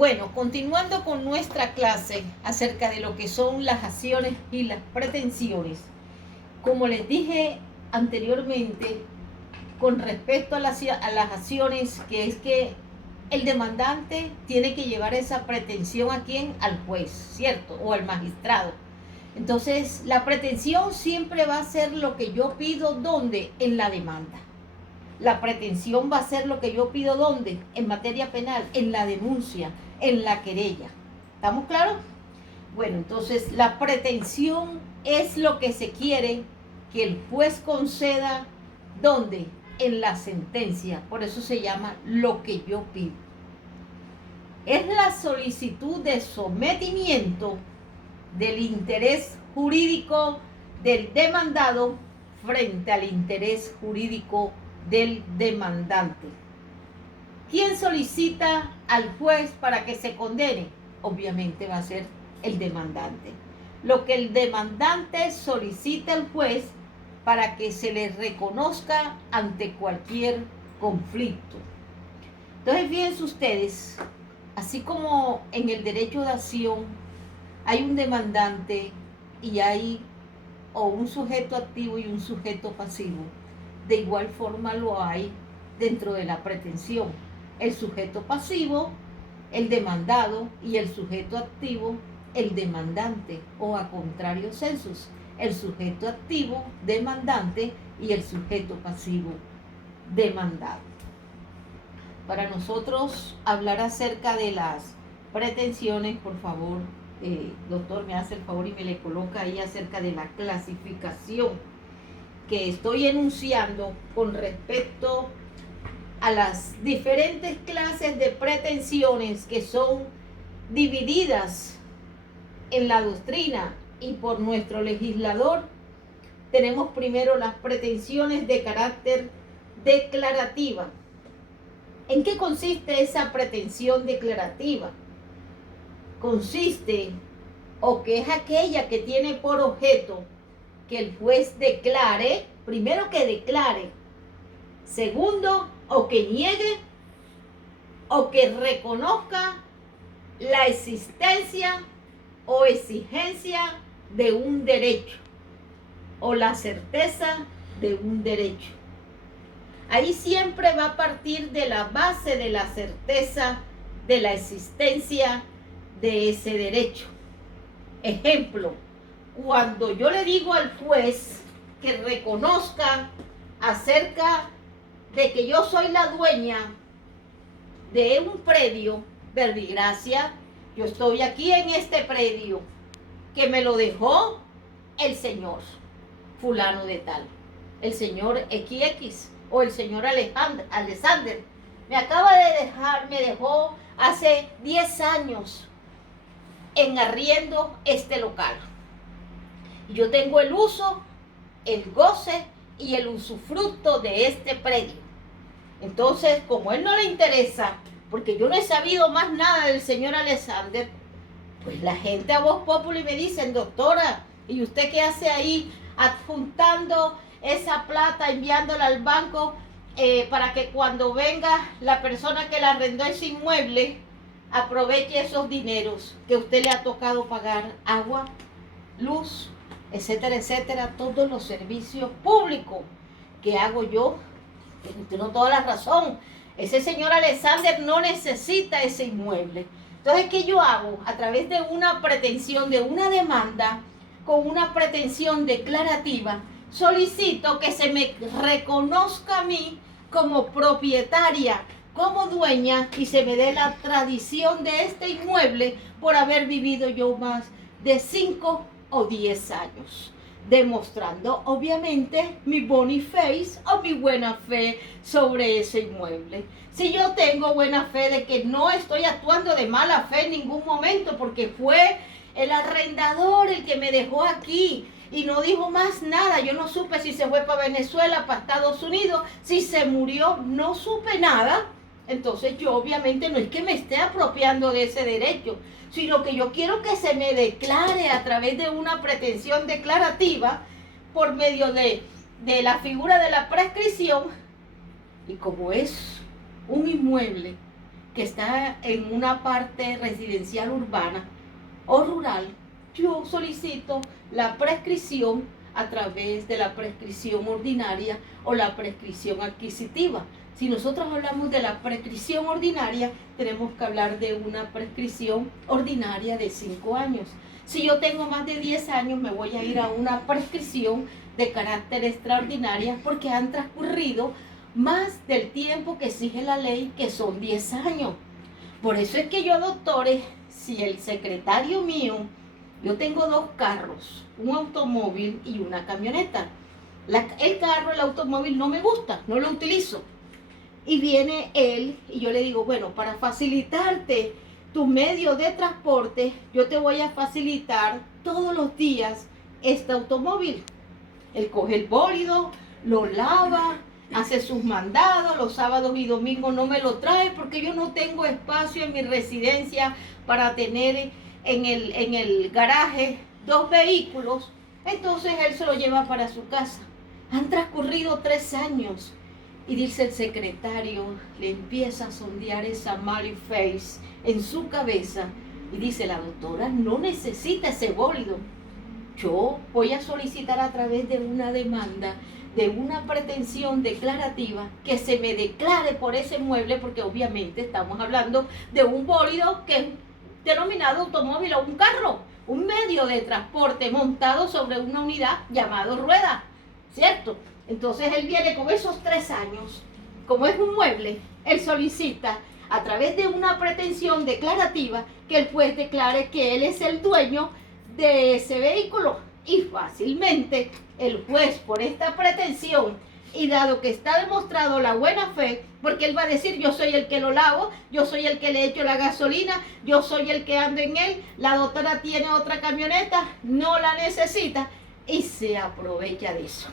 Bueno, continuando con nuestra clase acerca de lo que son las acciones y las pretensiones, como les dije anteriormente, con respecto a las acciones, que es que el demandante tiene que llevar esa pretensión a quién, al juez, ¿cierto? O al magistrado. Entonces, la pretensión siempre va a ser lo que yo pido, ¿dónde? En la demanda. La pretensión va a ser lo que yo pido, ¿dónde? En materia penal, en la denuncia, en la querella. ¿Estamos claros? Bueno, entonces la pretensión es lo que se quiere que el juez conceda, ¿dónde? En la sentencia. Por eso se llama lo que yo pido. Es la solicitud de sometimiento del interés jurídico del demandado frente al interés jurídico del demandante. ¿Quién solicita al juez para que se condene? Obviamente va a ser el demandante. Lo que el demandante solicita al juez para que se le reconozca ante cualquier conflicto. Entonces, fíjense ustedes, así como en el derecho de acción hay un demandante y hay o un sujeto activo y un sujeto pasivo, de igual forma lo hay dentro de la pretensión. El sujeto pasivo, el demandado, y el sujeto activo, el demandante, o a contrario sensus, el sujeto activo, demandante, y el sujeto pasivo, demandado. Para nosotros hablar acerca de las pretensiones, por favor, doctor, me hace el favor y me le coloca ahí acerca de la clasificación que estoy enunciando con respecto a las diferentes clases de pretensiones que son divididas en la doctrina y por nuestro legislador. Tenemos primero las pretensiones de carácter declarativa. ¿En qué consiste esa pretensión declarativa? Consiste, o que es aquella que tiene por objeto que el juez declare, primero que declare, segundo, o que niegue, o que reconozca la existencia o exigencia de un derecho, o la certeza de un derecho. Ahí siempre va a partir de la base de la certeza de la existencia de ese derecho. Ejemplo, cuando yo le digo al juez que reconozca acerca de que yo soy la dueña de un predio, verbigracia, yo estoy aquí en este predio, que me lo dejó el señor fulano de tal, el señor XX o el señor Alexander, me acaba de dejar, me dejó hace 10 años en arriendo este local. Yo tengo el uso, el goce y el usufructo de este predio. Entonces, como a él no le interesa, porque yo no he sabido más nada del señor Alexander, pues la gente a voz populi me dicen, doctora, ¿y usted qué hace ahí adjuntando esa plata, enviándola al banco para que cuando venga la persona que le arrendó ese inmueble, aproveche esos dineros que usted le ha tocado pagar, agua, luz, etcétera, etcétera, todos los servicios públicos que hago yo? Tiene toda la razón. Ese señor Alexander no necesita ese inmueble. Entonces, ¿qué yo hago? A través de una pretensión, de una demanda, con una pretensión declarativa, solicito que se me reconozca a mí como propietaria, como dueña, y se me dé la tradición de este inmueble por haber vivido yo más de 5 o 10 años, demostrando obviamente mi boniface o mi buena fe sobre ese inmueble. Si yo tengo buena fe de que no estoy actuando de mala fe en ningún momento, porque fue el arrendador el que me dejó aquí y no dijo más nada, yo no supe si se fue para Venezuela, para Estados Unidos, si se murió, no supe nada. Entonces yo obviamente no es que me esté apropiando de ese derecho, sino que yo quiero que se me declare a través de una pretensión declarativa por medio de la figura de la prescripción. Y como es un inmueble que está en una parte residencial urbana o rural, yo solicito la prescripción a través de la prescripción ordinaria o la prescripción adquisitiva. Si nosotros hablamos de la prescripción ordinaria, tenemos que hablar de una prescripción ordinaria de 5 años. Si yo tengo más de 10 años, me voy a ir a una prescripción de carácter extraordinaria porque han transcurrido más del tiempo que exige la ley, que son 10 años. Por eso es que yo, doctores, si el secretario mío, yo tengo 2 carros, un automóvil y una camioneta. El carro, el automóvil no me gusta, no lo utilizo. Y viene él y yo le digo, bueno, para facilitarte tu medio de transporte, yo te voy a facilitar todos los días este automóvil. Él coge el bólido, lo lava, hace sus mandados, los sábados y domingos no me lo trae porque yo no tengo espacio en mi residencia para tener en el garaje 2 vehículos. Entonces él se lo lleva para su casa. Han transcurrido 3 años y dice el secretario, le empieza a sondear esa Mary Face en su cabeza y dice, la doctora no necesita ese bólido. Yo voy a solicitar a través de una demanda, de una pretensión declarativa, que se me declare por ese mueble, porque obviamente estamos hablando de un bólido que es denominado automóvil o un carro, un medio de transporte montado sobre una unidad llamado rueda, ¿cierto? Entonces él viene con esos 3 años, como es un mueble, él solicita a través de una pretensión declarativa que el juez declare que él es el dueño de ese vehículo, y fácilmente el juez, por esta pretensión y dado que está demostrado la buena fe, porque él va a decir, yo soy el que lo lavo, yo soy el que le echo la gasolina, yo soy el que ando en él, la doctora tiene otra camioneta, no la necesita, y se aprovecha de eso.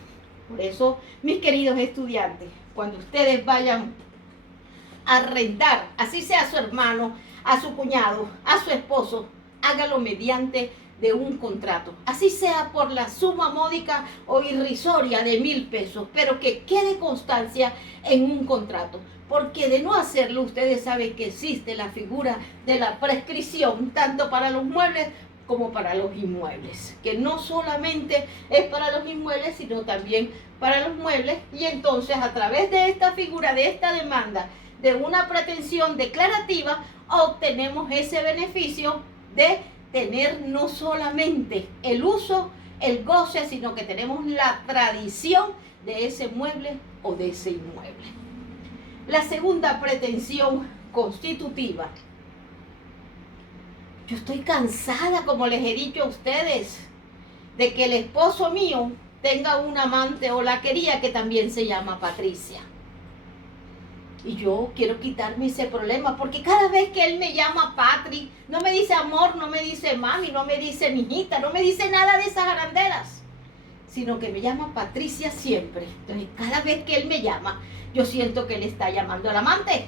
Por eso, mis queridos estudiantes, cuando ustedes vayan a arrendar, así sea a su hermano, a su cuñado, a su esposo, hágalo mediante de un contrato, así sea por la suma módica o irrisoria de 1,000 pesos, pero que quede constancia en un contrato, porque de no hacerlo, ustedes saben que existe la figura de la prescripción, tanto para los muebles como para los inmuebles, que no solamente es para los inmuebles, sino también para los muebles, y entonces a través de esta figura, de esta demanda, de una pretensión declarativa, obtenemos ese beneficio de tener no solamente el uso, el goce, sino que tenemos la tradición de ese mueble o de ese inmueble. La segunda pretensión constitutiva. Yo estoy cansada, como les he dicho a ustedes, de que el esposo mío tenga un amante o la quería que también se llama Patricia. Y yo quiero quitarme ese problema, porque cada vez que él me llama Patri, no me dice amor, no me dice mami, no me dice mijita, no me dice nada de esas arandelas, sino que me llama Patricia siempre. Entonces, cada vez que él me llama, yo siento que él está llamando al amante.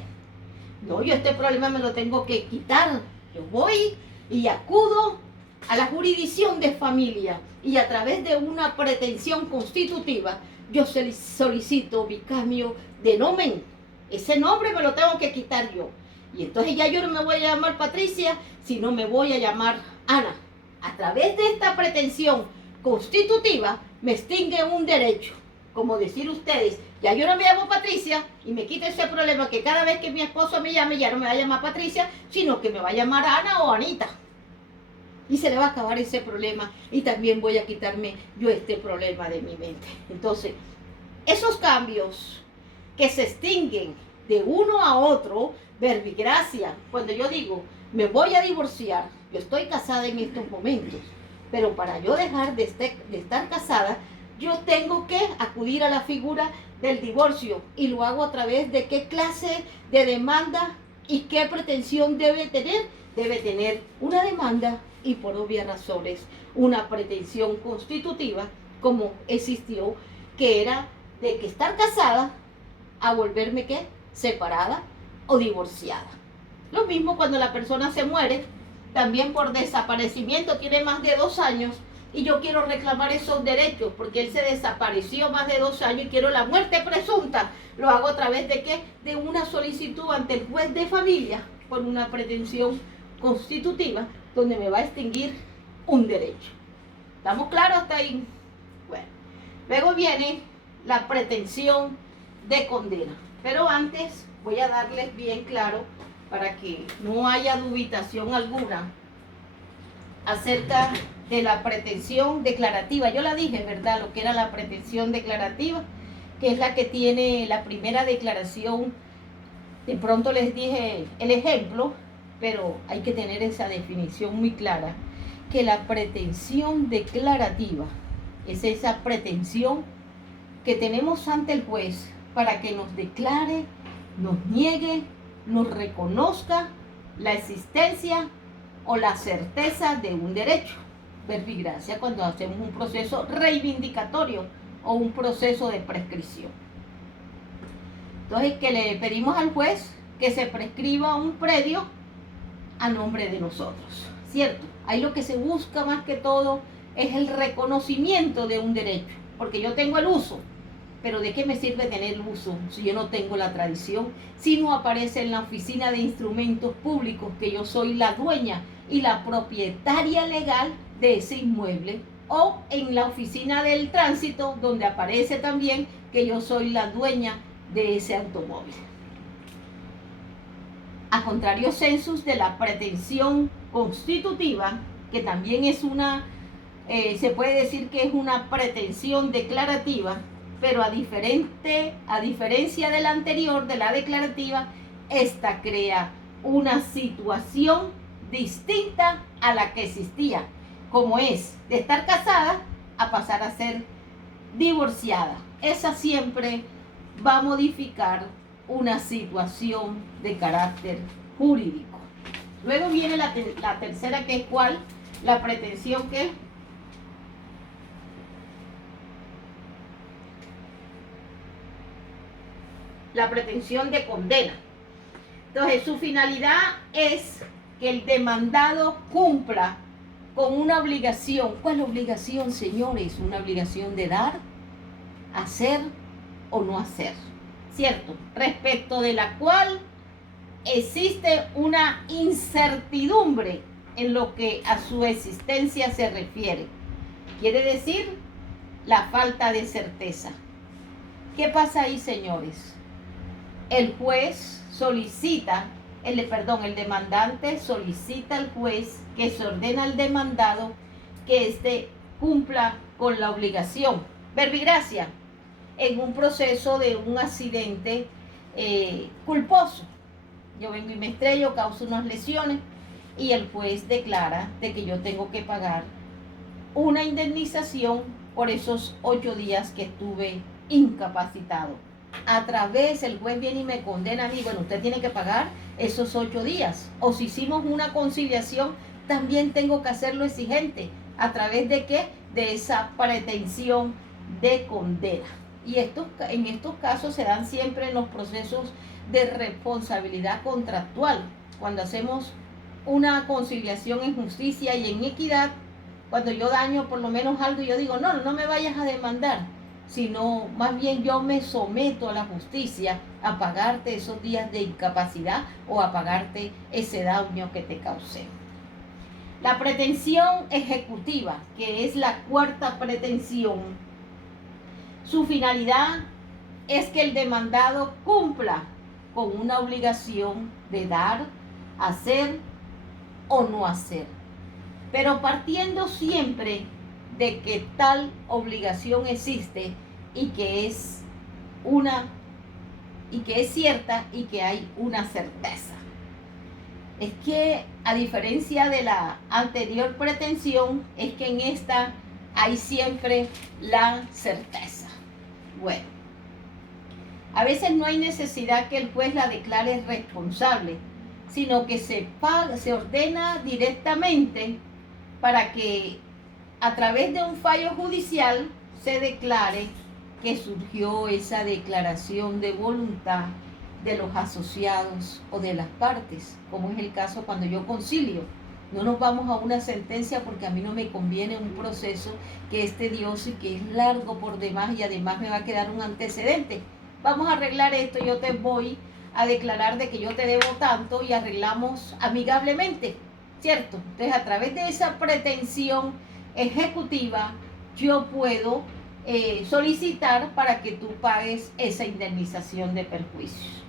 No, yo este problema me lo tengo que quitar. Yo voy y acudo a la jurisdicción de familia y a través de una pretensión constitutiva, yo solicito mi cambio de nomen. Ese nombre me lo tengo que quitar yo. Y entonces ya yo no me voy a llamar Patricia, sino me voy a llamar Ana. A través de esta pretensión constitutiva me extingue un derecho. Como decir ustedes, ya yo no me llamo Patricia y me quita ese problema que cada vez que mi esposo me llame ya no me va a llamar Patricia, sino que me va a llamar Ana o Anita. Y se le va a acabar ese problema y también voy a quitarme yo este problema de mi mente. Entonces, esos cambios que se extinguen de uno a otro, verbigracia, cuando yo digo, me voy a divorciar, yo estoy casada en estos momentos, pero para yo dejar de estar casada, yo tengo que acudir a la figura del divorcio y lo hago a través de qué clase de demanda y qué pretensión debe tener. Debe tener una demanda y por obvias razones una pretensión constitutiva como existió, que era de que estar casada a volverme ¿qué? Separada o divorciada. Lo mismo cuando la persona se muere, también por desaparecimiento, tiene más de 2 años, y yo quiero reclamar esos derechos porque él se desapareció más de 2 años y quiero la muerte presunta. Lo hago a través de ¿qué? De una solicitud ante el juez de familia por una pretensión constitutiva donde me va a extinguir un derecho. ¿Estamos claros hasta ahí? Bueno, luego viene la pretensión de condena. Pero antes voy a darles bien claro para que no haya dubitación alguna acerca de la pretensión declarativa. Yo la dije, ¿verdad? Lo que era la pretensión declarativa, que es la que tiene la primera declaración. De pronto les dije el ejemplo, pero hay que tener esa definición muy clara, que la pretensión declarativa es esa pretensión que tenemos ante el juez para que nos declare, nos niegue, nos reconozca la existencia o la certeza de un derecho. Verbigracia cuando hacemos un proceso reivindicatorio o un proceso de prescripción. Entonces, que le pedimos al juez que se prescriba un predio a nombre de nosotros, ¿cierto? Ahí lo que se busca más que todo es el reconocimiento de un derecho, porque yo tengo el uso, pero ¿de qué me sirve tener el uso si yo no tengo la tradición? Si no aparece en la oficina de instrumentos públicos que yo soy la dueña y la propietaria legal de ese inmueble, o en la oficina del tránsito donde aparece también que yo soy la dueña de ese automóvil. A contrario sensus de la pretensión constitutiva, que también es una, se puede decir que es una pretensión declarativa, pero a diferencia de la anterior, de la declarativa, esta crea una situación distinta a la que existía, como es de estar casada a pasar a ser divorciada. Esa siempre va a modificar una situación de carácter jurídico. Luego viene la tercera, que es ¿cuál? La pretensión que la pretensión de condena. Entonces, su finalidad es que el demandado cumpla con una obligación. ¿Cuál obligación, señores? Una obligación de dar, hacer o no hacer, ¿cierto? Respecto de la cual existe una incertidumbre en lo que a su existencia se refiere. Quiere decir la falta de certeza. ¿Qué pasa ahí, señores? El juez solicita, el demandante solicita al juez que se ordena al demandado que éste cumpla con la obligación. Verbigracia, en un proceso de un accidente culposo. Yo vengo y me estrello, causo unas lesiones y el juez declara de que yo tengo que pagar una indemnización por esos 8 días que estuve incapacitado. A través, el juez viene y me condena a mí, bueno, usted tiene que pagar esos 8 días. O si hicimos una conciliación, también tengo que hacerlo exigente. ¿A través de qué? De esa pretensión de condena. Y en estos casos se dan siempre en los procesos de responsabilidad contractual. Cuando hacemos una conciliación en justicia y en equidad, cuando yo daño por lo menos algo, yo digo, no me vayas a demandar, sino más bien yo me someto a la justicia a pagarte esos días de incapacidad o a pagarte ese daño que te causé. La pretensión ejecutiva, que es la cuarta pretensión, su finalidad es que el demandado cumpla con una obligación de dar, hacer o no hacer, pero partiendo siempre de que tal obligación existe y que es cierta y que hay una certeza. Es que a diferencia de la anterior pretensión, es que en esta hay siempre la certeza. Bueno, a veces no hay necesidad que el juez la declare responsable, sino que se ordena directamente para que a través de un fallo judicial se declare que surgió esa declaración de voluntad de los asociados o de las partes, como es el caso cuando yo concilio. No nos vamos a una sentencia porque a mí no me conviene un proceso que es tedioso y que es largo por demás y además me va a quedar un antecedente. Vamos a arreglar esto, yo te voy a declarar de que yo te debo tanto y arreglamos amigablemente, ¿cierto? Entonces a través de esa pretensión ejecutiva yo puedo solicitar para que tú pagues esa indemnización de perjuicios.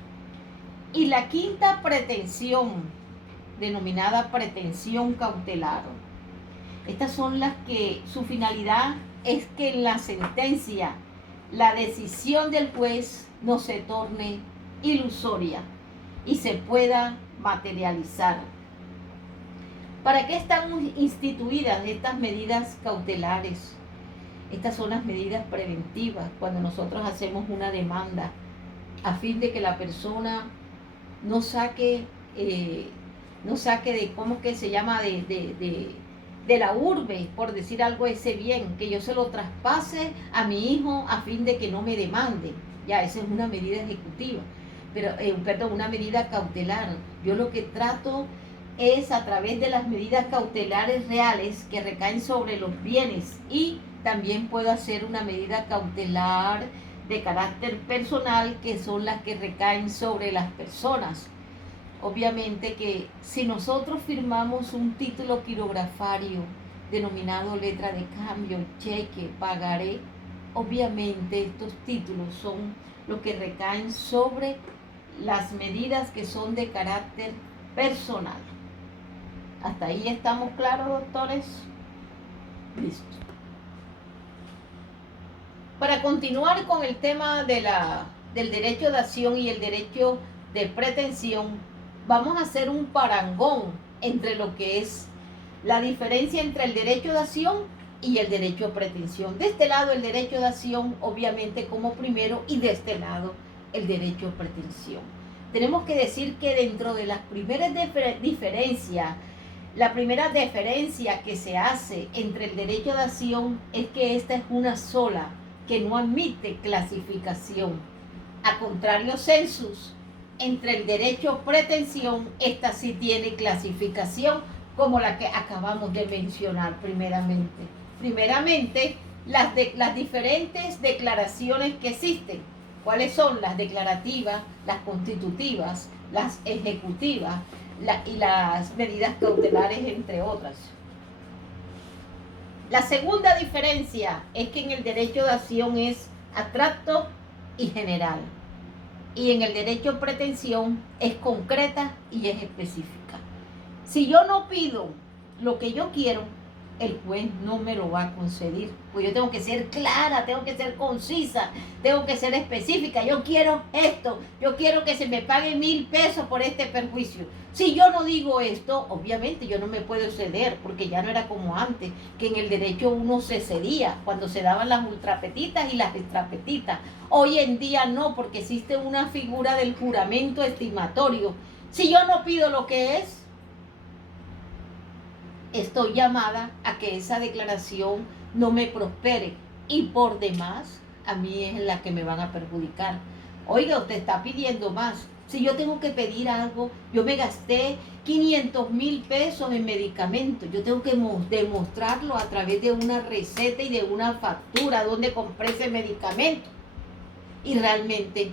Y la quinta pretensión, denominada pretensión cautelar. Estas son las que su finalidad es que en la sentencia la decisión del juez no se torne ilusoria y se pueda materializar. ¿Para qué están instituidas estas medidas cautelares? Estas son las medidas preventivas cuando nosotros hacemos una demanda a fin de que la persona no saque de, ¿cómo que se llama? De la urbe, por decir algo, ese bien, que yo se lo traspase a mi hijo a fin de que no me demanden. Ya, esa es una medida ejecutiva, pero, perdón, una medida cautelar. Yo lo que trato es a través de las medidas cautelares reales que recaen sobre los bienes, y también puedo hacer una medida cautelar de carácter personal, que son las que recaen sobre las personas. Obviamente que si nosotros firmamos un título quirografario denominado letra de cambio, cheque, pagaré, obviamente estos títulos son los que recaen sobre las medidas que son de carácter personal. ¿Hasta ahí estamos claros, doctores? Listo. Para continuar con el tema del derecho de acción y el derecho de pretensión, vamos a hacer un parangón entre lo que es la diferencia entre el derecho de acción y el derecho de pretensión. De este lado el derecho de acción, obviamente, como primero, y de este lado el derecho de pretensión. Tenemos que decir que dentro de las primeras diferencias, la primera diferencia que se hace entre el derecho de acción es que esta es una sola, que no admite clasificación. A contrario sensus, entre el derecho pretensión, esta sí tiene clasificación, como la que acabamos de mencionar primeramente. Primeramente, las diferentes declaraciones que existen. ¿Cuáles son? Las declarativas, las constitutivas, las ejecutivas y las medidas cautelares, entre otras. La segunda diferencia es que en el derecho de acción es abstracto y general, y en el derecho de pretensión es concreta y es específica. Si yo no pido lo que yo quiero, el juez no me lo va a conceder, pues yo tengo que ser clara, tengo que ser concisa, tengo que ser específica. Yo quiero esto, yo quiero que se me pague 1,000 pesos por este perjuicio. Si yo no digo esto, obviamente yo no me puedo ceder, porque ya no era como antes, que en el derecho uno se cedía cuando se daban las ultrapetitas y las extrapetitas. Hoy en día no, porque existe una figura del juramento estimatorio. Si yo no pido lo que es, estoy llamada a que esa declaración no me prospere, y por demás a mí es la que me van a perjudicar. Oiga, usted está pidiendo más. Si yo tengo que pedir algo, yo me gasté 500,000 pesos en medicamentos, yo tengo que demostrarlo a través de una receta y de una factura donde compré ese medicamento, y realmente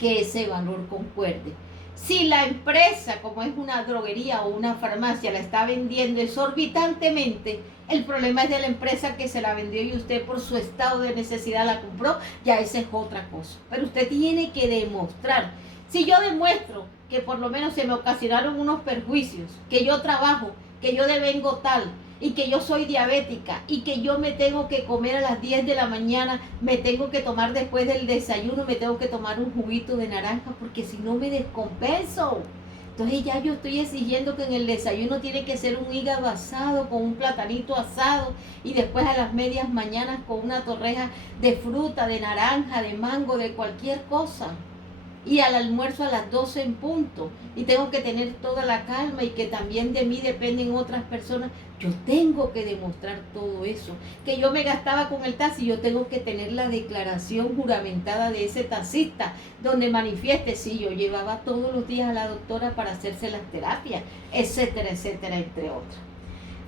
que ese valor concuerde. Si la empresa, como es una droguería o una farmacia, la está vendiendo exorbitantemente, el problema es de la empresa que se la vendió y usted por su estado de necesidad la compró, ya esa es otra cosa. Pero usted tiene que demostrar. Si yo demuestro que por lo menos se me ocasionaron unos perjuicios, que yo trabajo, que yo devengo tal, y que yo soy diabética, y que yo me tengo que comer a las 10 de la mañana, me tengo que tomar después del desayuno, me tengo que tomar un juguito de naranja, porque si no me descompenso. Entonces ya yo estoy exigiendo que en el desayuno tiene que ser un hígado asado con un platanito asado, y después a las medias mañanas con una torreja de fruta, de naranja, de mango, de cualquier cosa. y al almuerzo a las 12 en punto, y tengo que tener toda la calma y que también de mí dependen otras personas. Yo tengo que demostrar todo eso, que yo me gastaba con el taxi, yo tengo que tener la declaración juramentada de ese taxista, donde manifieste si yo llevaba todos los días a la doctora para hacerse las terapias, etcétera, etcétera, entre otras.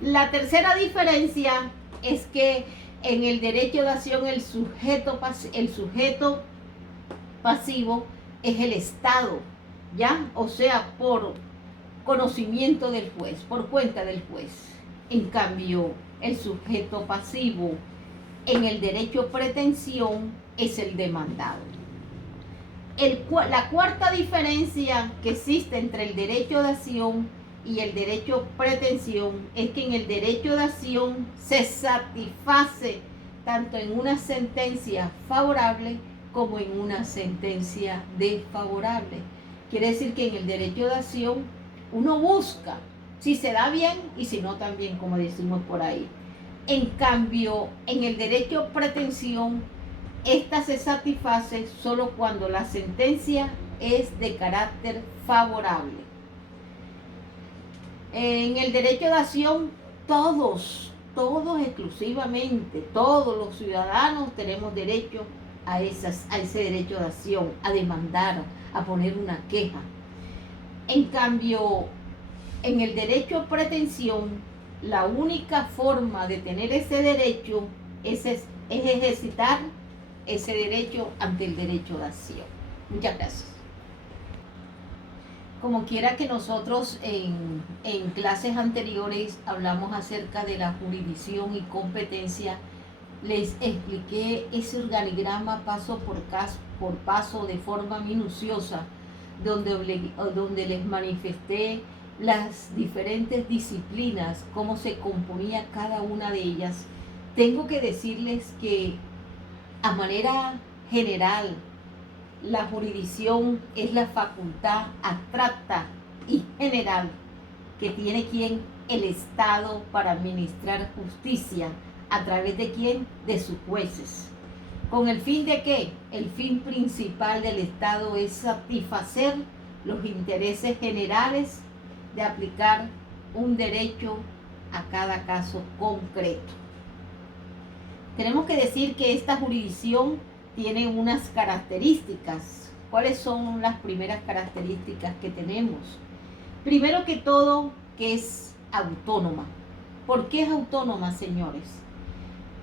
La tercera diferencia es que en el derecho de acción el sujeto pasivo es el Estado, ¿ya? O sea, por conocimiento del juez, por cuenta del juez. En cambio, el sujeto pasivo en el derecho pretensión es el demandado. La cuarta diferencia que existe entre el derecho de acción y el derecho pretensión es que en el derecho de acción se satisface tanto en una sentencia favorable como en una sentencia desfavorable. Quiere decir que en el derecho de acción uno busca si se da bien y si no también, como decimos por ahí. En cambio, en el derecho pretensión, esta se satisface solo cuando la sentencia es de carácter favorable. En el derecho de acción, todos exclusivamente, todos los ciudadanos tenemos derecho a ese derecho de acción, a demandar, a poner una queja. En cambio, en el derecho a pretensión, la única forma de tener ese derecho es ejercitar ese derecho ante el derecho de acción. Muchas gracias. Como quiera que nosotros en clases anteriores hablamos acerca de la jurisdicción y competencia, les expliqué ese organigrama paso por paso de forma minuciosa, donde les manifesté las diferentes disciplinas, cómo se componía cada una de ellas. Tengo que decirles que a manera general, la jurisdicción es la facultad abstracta y general que tiene el Estado para administrar justicia. ¿A través de quién? De sus jueces. ¿Con el fin de qué? El fin principal del Estado es satisfacer los intereses generales de aplicar un derecho a cada caso concreto. Tenemos que decir que esta jurisdicción tiene unas características. ¿Cuáles son las primeras características que tenemos? Primero que todo, que es autónoma. ¿Por qué es autónoma, señores?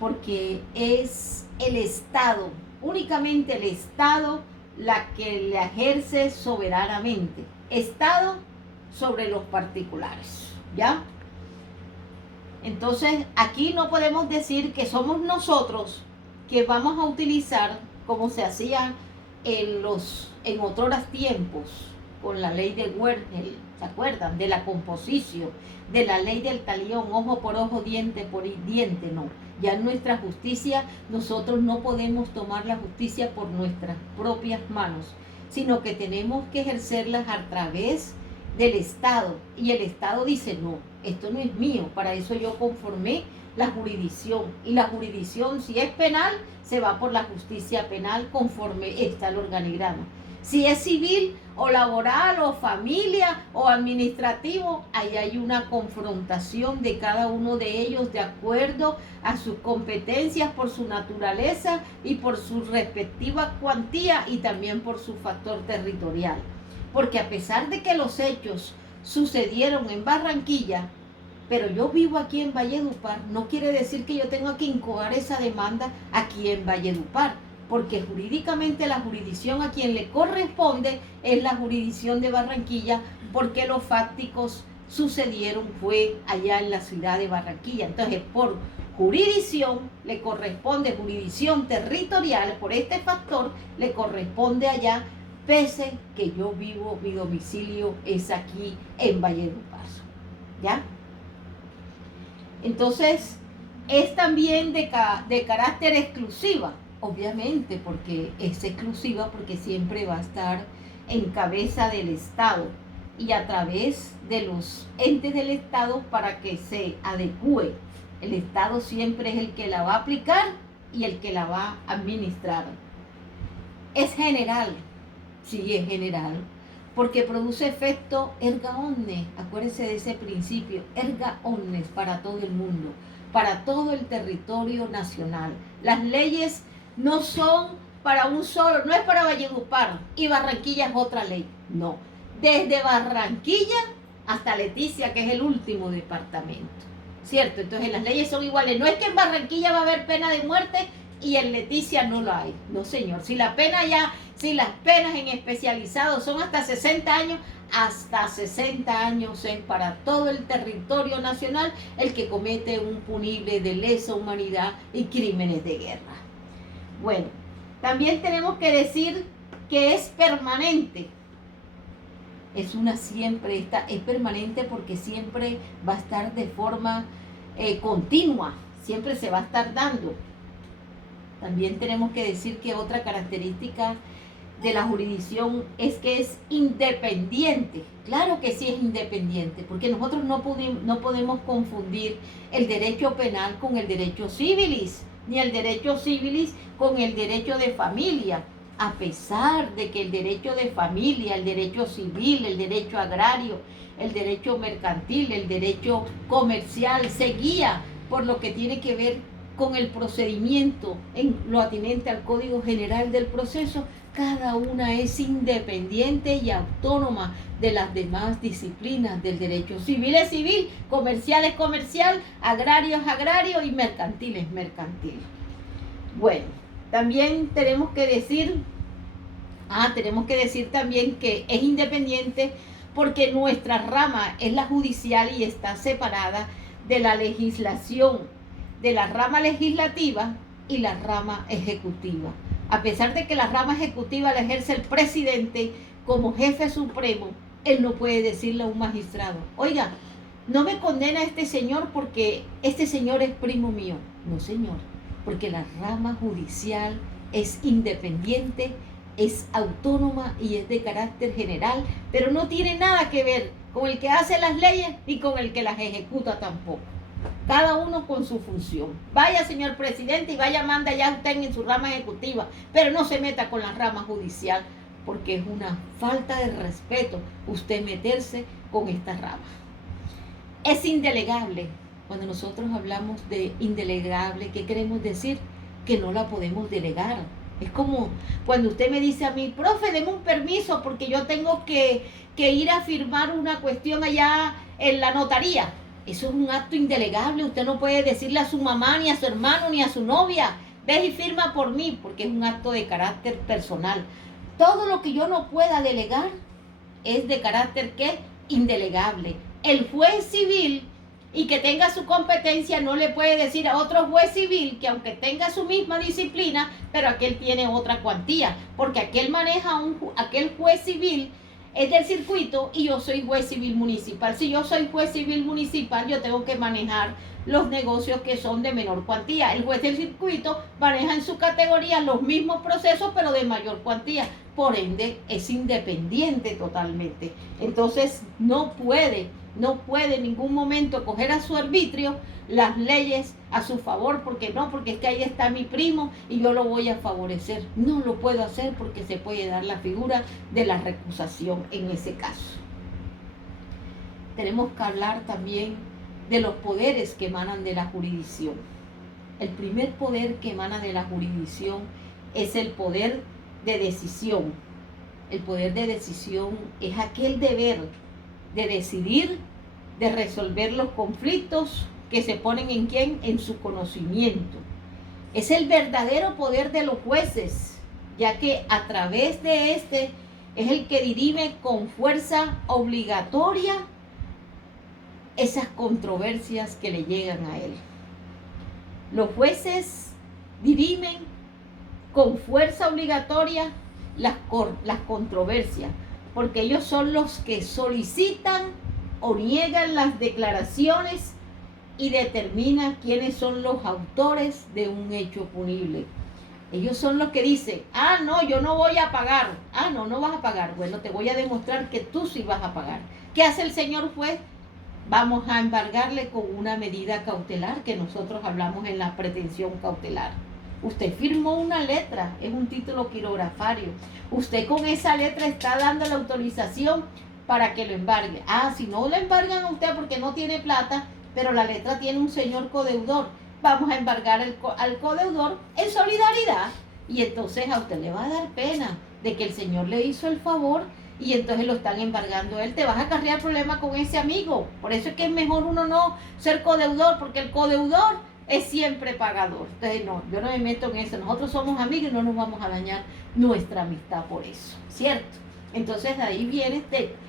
Porque es el Estado, únicamente el Estado, la que la ejerce soberanamente. Estado sobre los particulares, ¿ya? Entonces, aquí no podemos decir que somos nosotros que vamos a utilizar, como se hacía en otros tiempos, con la ley de Werner, ¿se acuerdan? De la composición, de la ley del talión, ojo por ojo, diente por diente, no. Ya en nuestra justicia, nosotros no podemos tomar la justicia por nuestras propias manos, sino que tenemos que ejercerlas a través del Estado. Y el Estado dice, no, esto no es mío, para eso yo conformé la jurisdicción. Y la jurisdicción, si es penal, se va por la justicia penal conforme está el organigrama. Si es civil o laboral o familia o administrativo, ahí hay una confrontación de cada uno de ellos de acuerdo a sus competencias por su naturaleza y por su respectiva cuantía y también por su factor territorial. Porque a pesar de que los hechos sucedieron en Barranquilla, pero yo vivo aquí en Valledupar, no quiere decir que yo tenga que incoar esa demanda aquí en Valledupar, porque jurídicamente la jurisdicción a quien le corresponde es la jurisdicción de Barranquilla, porque los fácticos sucedieron fue allá en la ciudad de Barranquilla. Entonces, por jurisdicción le corresponde, jurisdicción territorial, por este factor le corresponde allá, pese que yo vivo, mi domicilio es aquí en Valledupar, ¿ya? Entonces, es también de carácter exclusiva, obviamente, porque es exclusiva porque siempre va a estar en cabeza del Estado y a través de los entes del Estado para que se adecúe. El Estado siempre es el que la va a aplicar y el que la va a administrar. Es general, Sí, es general, porque produce efecto erga omnes. Acuérdense de ese principio, erga omnes, para todo el mundo, para todo el territorio nacional. Las leyes no son para un solo, no es para Valledupar y Barranquilla es otra ley, no. Desde Barranquilla hasta Leticia, que es el último departamento, ¿cierto? Entonces las leyes son iguales. No es que en Barranquilla va a haber pena de muerte y en Leticia no lo hay. No, señor. Si las penas en especializado son hasta 60 años, hasta 60 años es para todo el territorio nacional el que comete un punible de lesa humanidad y crímenes de guerra. Bueno, también tenemos que decir que es permanente. Es permanente porque siempre va a estar de forma continua, siempre se va a estar dando. También tenemos que decir que otra característica de la jurisdicción es que es independiente. Claro que sí es independiente, porque nosotros no podemos confundir el derecho penal con el derecho civilis, ni el derecho civilis con el derecho de familia. A pesar de que el derecho de familia, el derecho civil, el derecho agrario, el derecho mercantil, el derecho comercial se guía por lo que tiene que ver con el procedimiento en lo atinente al Código General del Proceso, cada una es independiente y autónoma de las demás disciplinas del derecho. Civil es civil, comercial es comercial, agrario es agrario y mercantil es mercantil. Bueno, también tenemos que decir también que es independiente porque nuestra rama es la judicial y está separada de la legislación, de la rama legislativa y la rama ejecutiva. A pesar de que la rama ejecutiva la ejerce el presidente como jefe supremo, él no puede decirle a un magistrado: oiga, no me condena a este señor porque este señor es primo mío. No, señor, porque la rama judicial es independiente, es autónoma y es de carácter general, pero no tiene nada que ver con el que hace las leyes ni con el que las ejecuta tampoco. Cada uno con su función. Vaya, señor presidente, y vaya, manda ya usted en su rama ejecutiva, pero no se meta con la rama judicial, porque es una falta de respeto usted meterse con esta rama. Es indelegable. Cuando nosotros hablamos de indelegable, ¿qué queremos decir? Que no la podemos delegar. Es como cuando usted me dice a mí: profe, deme un permiso porque yo tengo que ir a firmar una cuestión allá en la notaría. Eso es un acto indelegable. Usted no puede decirle a su mamá, ni a su hermano, ni a su novia: ve y firma por mí, porque es un acto de carácter personal. Todo lo que yo no pueda delegar es de carácter, ¿qué? Indelegable. El juez civil, y que tenga su competencia, no le puede decir a otro juez civil que aunque tenga su misma disciplina, pero aquel tiene otra cuantía, porque aquel maneja aquel juez civil es del circuito y yo soy juez civil municipal. Si yo soy juez civil municipal, yo tengo que manejar los negocios que son de menor cuantía. El juez del circuito maneja en su categoría los mismos procesos, pero de mayor cuantía. Por ende, es independiente totalmente. Entonces, no puede en ningún momento coger a su arbitrio las leyes a su favor, porque es que ahí está mi primo y yo lo voy a favorecer. No lo puedo hacer porque se puede dar la figura de la recusación en ese caso. Tenemos que hablar también de los poderes que emanan de la jurisdicción. El primer poder que emana de la jurisdicción es el poder de decisión. El poder de decisión es aquel deber de decidir, de resolver los conflictos que se ponen en quién, en su conocimiento. Es el verdadero poder de los jueces, ya que a través de este es el que dirime con fuerza obligatoria esas controversias que le llegan a él. Los jueces dirimen con fuerza obligatoria las controversias, porque ellos son los que solicitan o niegan las declaraciones y determinan quiénes son los autores de un hecho punible. Ellos son los que dicen: ah, no, yo no voy a pagar. Ah, no, no vas a pagar. Bueno, te voy a demostrar que tú sí vas a pagar. ¿Qué hace el señor juez? Vamos a embargarle con una medida cautelar, que nosotros hablamos en la pretensión cautelar. Usted firmó una letra, es un título quirografario. Usted con esa letra está dando la autorización para que lo embargue. Ah, si no lo embargan a usted porque no tiene plata, pero la letra tiene un señor codeudor, vamos a embargar al codeudor en solidaridad. Y entonces a usted le va a dar pena de que el señor le hizo el favor y entonces lo están embargando a él. Te vas a acarrear problemas con ese amigo. Por eso es que es mejor uno no ser codeudor, porque el codeudor es siempre pagador. Entonces no, yo no me meto en eso. Nosotros somos amigos y no nos vamos a dañar nuestra amistad por eso, ¿cierto? Entonces de ahí viene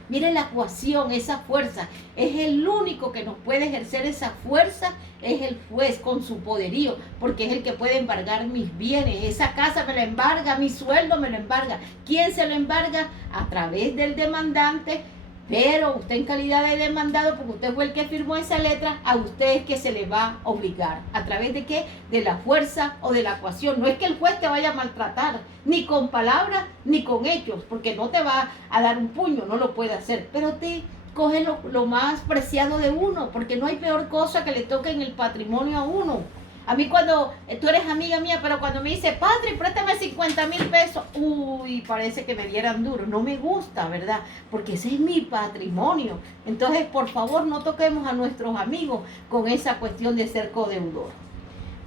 mire la coacción, esa fuerza. Es el único que nos puede ejercer esa fuerza, es el juez con su poderío, porque es el que puede embargar mis bienes. Esa casa me la embarga, mi sueldo me lo embarga. ¿Quién se lo embarga? A través del demandante. Pero usted en calidad de demandado, porque usted fue el que firmó esa letra, a usted es que se le va a obligar. ¿A través de qué? De la fuerza o de la coacción. No es que el juez te vaya a maltratar, ni con palabras, ni con hechos, porque no te va a dar un puño, no lo puede hacer. Pero te coge lo más preciado de uno, porque no hay peor cosa que le toque en el patrimonio a uno. A mí cuando, tú eres amiga mía, pero cuando me dice, Patri, préstame 50,000 pesos, uy, parece que me dieran duro. No me gusta, ¿verdad? Porque ese es mi patrimonio. Entonces, por favor, no toquemos a nuestros amigos con esa cuestión de ser codeudor.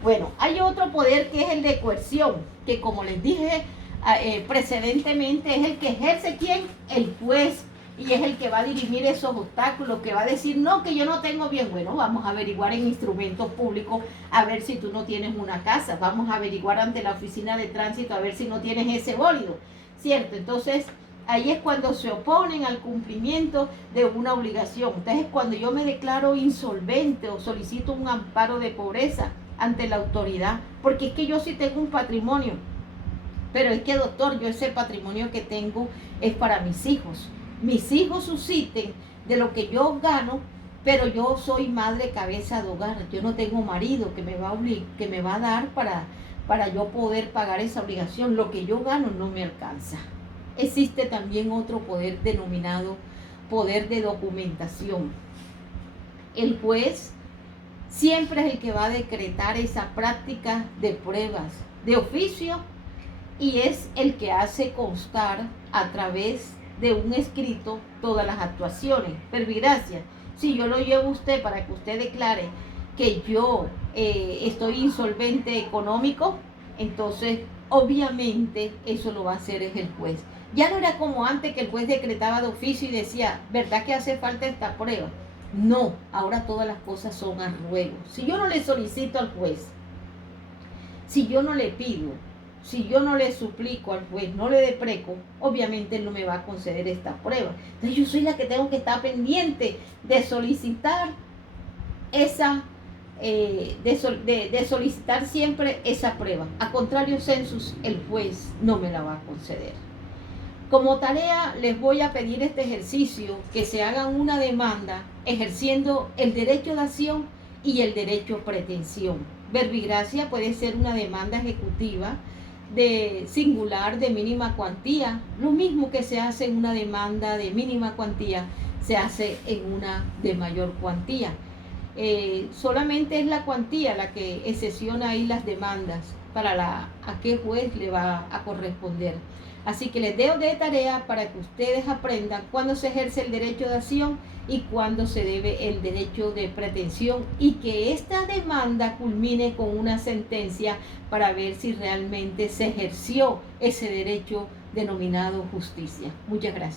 Bueno, hay otro poder que es el de coerción, que como les dije precedentemente, es el que ejerce ¿quién? El juez. Y es el que va a dirimir esos obstáculos, que va a decir, no, que yo no tengo bien. Bueno, vamos a averiguar en instrumentos públicos a ver si tú no tienes una casa. Vamos a averiguar ante la oficina de tránsito a ver si no tienes ese bólido, ¿cierto? Entonces, ahí es cuando se oponen al cumplimiento de una obligación. Entonces, cuando yo me declaro insolvente o solicito un amparo de pobreza ante la autoridad, porque es que yo sí tengo un patrimonio, pero es que, doctor, yo ese patrimonio que tengo es para mis hijos. Mis hijos susciten de lo que yo gano, pero yo soy madre cabeza de hogar. Yo no tengo marido que me va a dar para yo poder pagar esa obligación. Lo que yo gano no me alcanza. Existe también otro poder denominado poder de documentación. El juez siempre es el que va a decretar esa práctica de pruebas de oficio y es el que hace constar a través de un escrito todas las actuaciones. Pervigracia, si yo lo llevo a usted para que usted declare que yo estoy insolvente económico, entonces obviamente eso lo va a hacer es el juez. Ya no era como antes que el juez decretaba de oficio y decía, ¿verdad que hace falta esta prueba? No, ahora todas las cosas son a ruego. Si yo no le solicito al juez, si yo no le pido, si yo no le suplico al juez, no le depreco, obviamente él no me va a conceder esta prueba. Entonces yo soy la que tengo que estar pendiente de solicitar esa, de solicitar siempre esa prueba. A contrario census, el juez no me la va a conceder. Como tarea les voy a pedir este ejercicio, que se hagan una demanda ejerciendo el derecho de acción y el derecho a pretensión. Verbigracia puede ser una demanda ejecutiva de singular de mínima cuantía, lo mismo que se hace en una demanda de mínima cuantía, se hace en una de mayor cuantía. Solamente es la cuantía la que excesiona ahí las demandas para a qué juez le va a corresponder. Así que les dejo de tarea para que ustedes aprendan cuándo se ejerce el derecho de acción y cuándo se debe el derecho de pretensión, y que esta demanda culmine con una sentencia para ver si realmente se ejerció ese derecho denominado justicia. Muchas gracias.